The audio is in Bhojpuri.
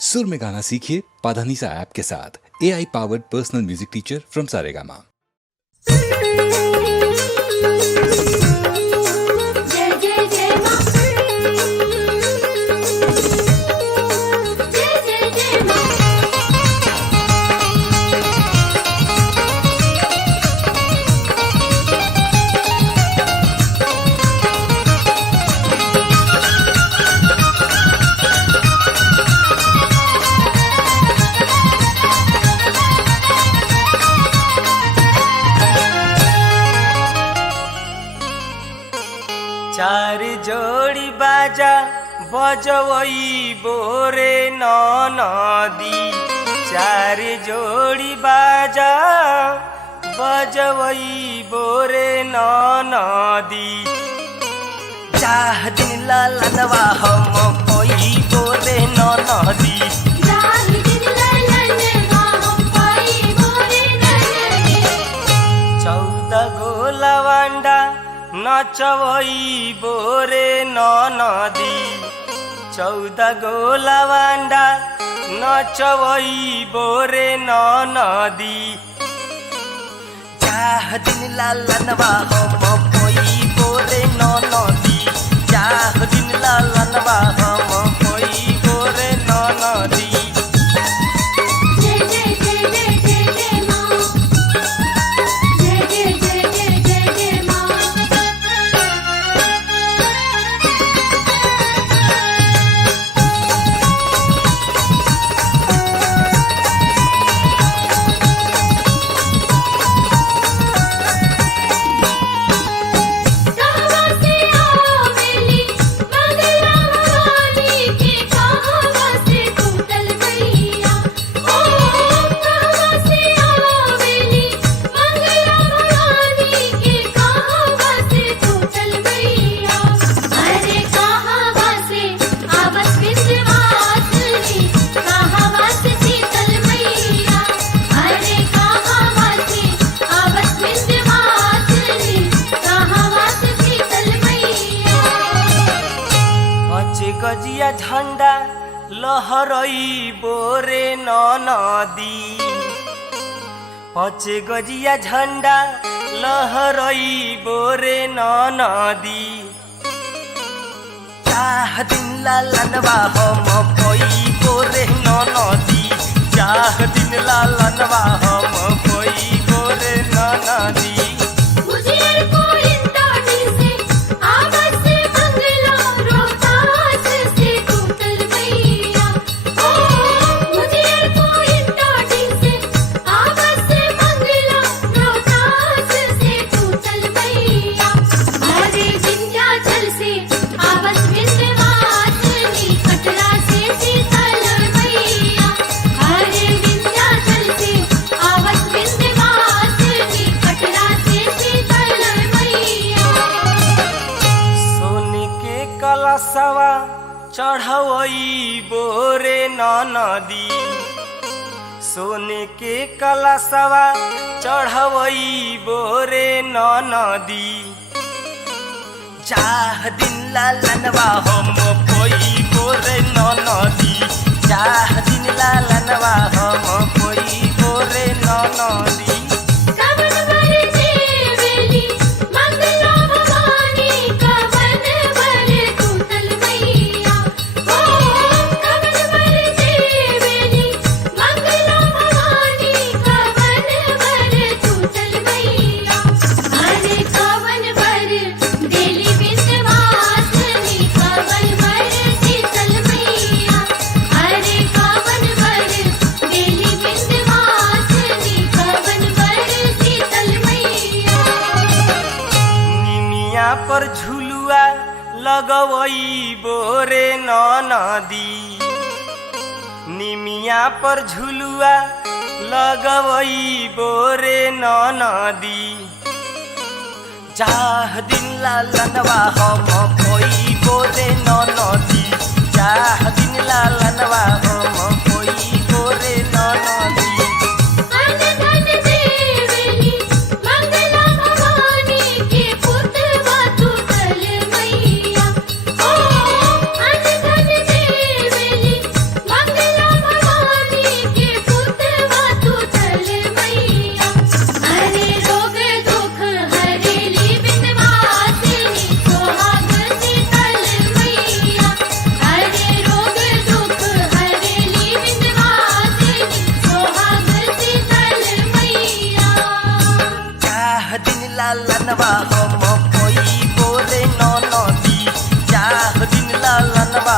सुर में गाना सीखिए पाधानीसा ऐप के साथ। AI powered personal music teacher from Saregama. चार जोड़ी बाजा बजवई बोरे नदी। चार जोड़ी बाजा बजवई बोरे नदी। चाह दिन लालनवा हम कोई बोरे नदी। चौदह गोलवांडा नचवई बोरे नदी। चौदह गोलवांडा नचवई बोरे नदी। चाह दिन लालनवा हम कोई बोरे नदी। चाह दिन लालनवा हम कोई बोरे नदी। गजिया झंडा लहरई बोरे नदी। पचे गजिया झंडा लहरई बोरे नदी। चाह दिन लालनवा हम कोई बोरे नदी। चाह दिन लालनवा हम कोई बोरे नदी। सवा चढ़वई बोरे नदी। सोने के कलशवा चढ़वई बोरे नदी। चाह दिन लालनवा हम कोई बोरे नदी। चाह दिन लालनवा हम कोई बोरे नदी। पर झुलुआ लगवई बोरे नदी। निमिया पर झुलुआ लगवई बोरे नदी। चाह दिन लालनवा हम कोई बोरे नदी। चाह दिन लालनवा हम कोई बोरे नदी। मंगला दिन लालनवा